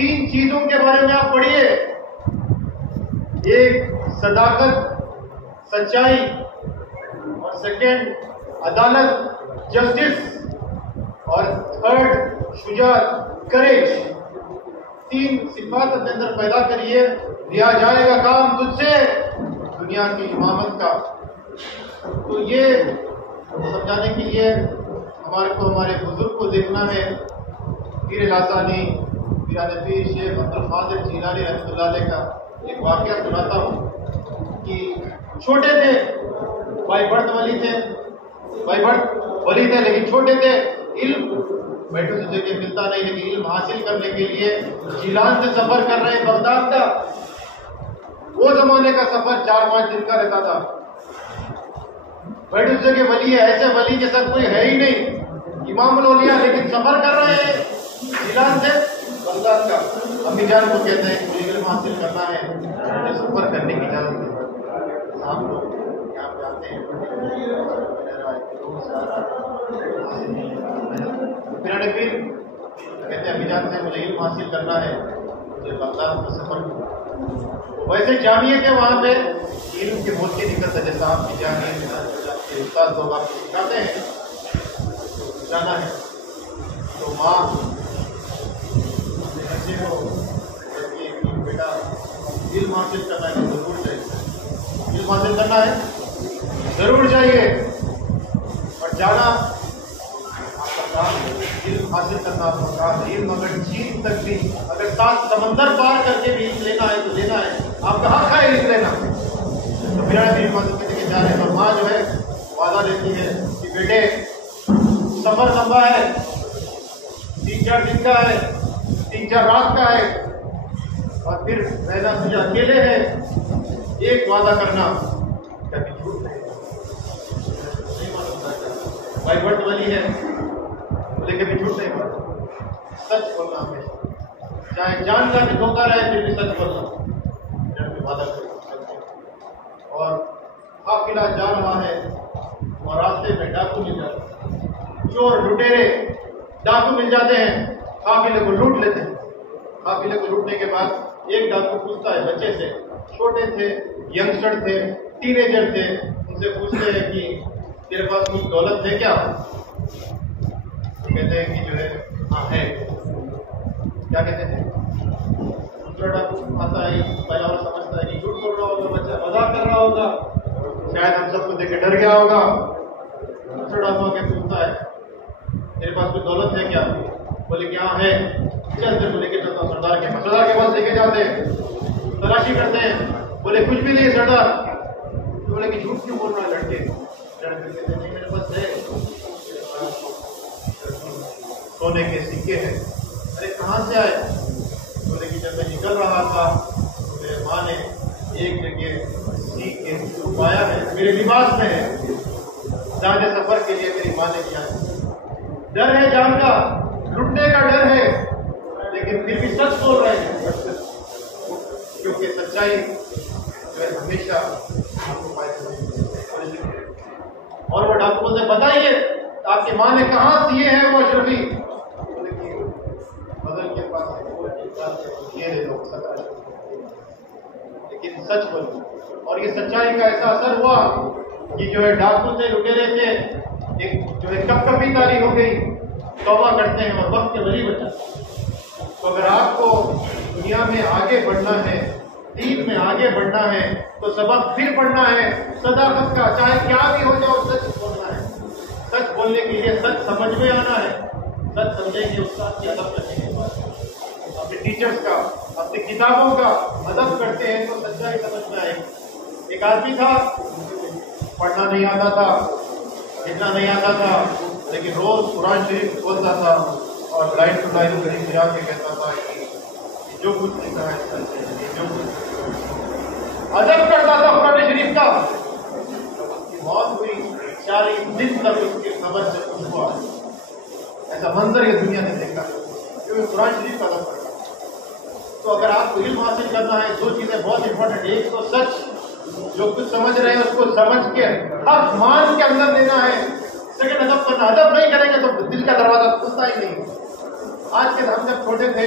3 چیزوں کے بارے میں آپ پڑھیے. ایک صداقت، سچائی، اور سیکنڈ عدالت، جسٹس، اور تھرڈ شجاعت، کریج. 3 صفات اپنے اندر پیدا کریے، لیا جائے گا کام تجھ سے دنیا کی امامت کا. تو یہ سمجھانے کے لیے ہمارے بزرگ کو دیکھنا ہے. پیر لاسانی پیران پیر شیخ عبد القادر جیلانی رحمۃ اللہ علیہ کا ایک واقعہ سناتا ہوں کہ چھوٹے تھے، بھائی برد ولی تھے لیکن چھوٹے تھے. علم بیٹھے سے جگہ ملتا نہیں، لیکن علم حاصل کرنے کے لیے جیلان سے سفر کر رہے ہیں بغداد کا. وہ زمانے کا سفر 4-5 دن کا رہتا تھا. بیٹھے سے جگہ ولی ہے، ایسے ولی جیسا کوئی ہے ہی نہیں، امام الاولیاء، لیکن سفر کر رہے ہیں جیلان سے بغداد کا. امی جان کو کہتے ہیں کہ علم حاصل کرنا ہے مجھے سفر کرنے کی اجازت ہے. آپ لوگ یہاں پہ آتے ہیں پیرانے پیر کہتے ہیں امی جان سے مجھے علم حاصل کرنا ہے مجھے بغداد کا سفر کرنا. ویسے جامعے کے وہاں پہ علم کے بہت کی دقت ہے، جیسا آپ کی جامعے کے استاد لوگ آپ کو سکھاتے ہیں جانا ہے. تو ماں بچے کو کہتی ہے کہ بیٹا علم حاصل کرنا ہے ضرور چاہیے، علم حاصل کرنا ہے ضرور چاہیے، اور جانا آپ کا کام ہے. علم حاصل کرنا آپ کا کام ہے. علم اگر چین تک بھی، اگر 7 سمندر پار کر کے بھی علم لینا ہے تو لینا ہے، آپ کا حق ہے علم لینا. تو میرا علم حاصل کرنے کے جا رہے ہیں. اور ماں جو ہے وعدہ دیتی ہے کہ بیٹے سفر لمبا ہے، 3-4 دن کا ہے، 3-4 رات کا ہے، اور پھر رہنا تجھے اکیلے ہے. ایک وعدہ کرنا کبھی جھوٹ نہیں مانتا. بھائی برد والی ہے بولے کبھی جھوٹ نہیں مانتا، سچ بولنا ہمیشہ، چاہے جان کا بھی دھوکہ رہے پھر بھی سچ بولنا. وعدہ کرنا. اور قافلہ جا رہا ہے اور راستے میں ڈاکو مل جاتے ہیں، چور لٹیرے ڈاکو مل جاتے ہیں، قافلے کو لوٹ لیتے ہیں. قافلے کو لوٹنے کے بعد ایک ڈاکو پوچھتا ہے بچے سے، چھوٹے تھے، ینگسٹر تھے، ٹین ایجر تھے، ان سے پوچھتے ہیں کہ تیرے پاس کچھ دولت ہے کیا؟ کہتے ہیں کہ جو ہے ہاں ہے. کیا کہتے ہیں؟ دوسرا ڈاکو آتا ہے، پہلا والا سمجھتا ہے کہ جھوٹ بول رہا ہوگا بچہ، مذاق کر رہا ہوگا، شاید ہم سب کو دیکھ کے ڈر گیا ہوگا. دوسرا ڈاکو آ کے پوچھتا ہے تیرے پاس کوئی دولت ہے کیا؟ بولے کہ ہاں ہے. چل تیرے کو لے کے چلتا ہوں سردار کے پاس. سردار کے پاس لے کے جاتے ہیں، تلاشی کرتے ہیں. بولے کچھ بھی نہیں سردار. بولے کہ جھوٹ کیوں بول رہا ہے لڑکے؟ لڑکے کہتے ہیں نہیں میرے پاس ہے، سونے کے سکے ہیں. ارے کہاں سے آئے؟ بولے کہ جب میں نکل رہا تھا تو میرے ماں نے ایک جگہ سیکھ کے چھپایا ہے، میرے لباس میں ہے، جانے سفر کے لیے میری ماں نے دیا ہے. ڈر ہے جان کا، لٹنے کا ڈر ہے، لیکن پھر بھی سچ بول رہے ہیں کیونکہ سچائی جو ہے ہمیشہ آپ کو فائدہ دے. اور وہ ڈاکو بولتے بتائیے آپ کی ماں نے کہاں دیے ہیں وہ اشرفی؟ بدل کے پاس یہ لے لو، لیکن سچ بولو. اور یہ سچائی کا ایسا اثر ہوا کہ جو ہے ڈاکو سے لٹیرے تھے ایک جو ہے کپ کپی تاری ہو گئی، توبہ کرتے ہیں اور وقت کے ولی بچا. تو اگر آپ کو دنیا میں آگے بڑھنا ہے، دین میں آگے بڑھنا ہے، تو سبق پھر پڑھنا ہے صداقت کا. چاہے کیا بھی ہو جاؤ سچ بولنا ہے. سچ بولنے کے لیے سچ سمجھ میں آنا ہے. سچ سمجھیں گے استاد کی ادب کرنے کے بعد، اپنے ٹیچرز کا، اپنی کتابوں کا ادب کرتے ہیں تو سچائی سمجھ میں آئے گی. ایک آدمی تھا، پڑھنا نہیں آتا تھا، لکھنا نہیں آتا تھا، لیکن روز قرآن شریف کھولتا تھا اور لائن ٹو لائن قریب جا کے کہتا تھا کہ جو کچھ لکھا ہے جو کچھ ادب کرتا تھا قرآن شریف کا. اس کی موت ہوئی، 40 دن تک اس کی قبر سے کچھ ہوا. ایسا منظر یہ دنیا نے دیکھا کیونکہ قرآن شریف کا ادب کرتا. تو اگر آپ کو علم حاصل کرنا ہے 2 چیزیں بہت امپورٹنٹ. ایک تو سچ، جو کچھ سمجھ رہے ہیں اس کو سمجھ کے حق مان کے اندر دینا ہے. سیکنڈ ادب کرنا. ادب نہیں کریں گے تو دل کا دروازہ کھلتا ہی نہیں. آج کے ہم جب چھوٹے تھے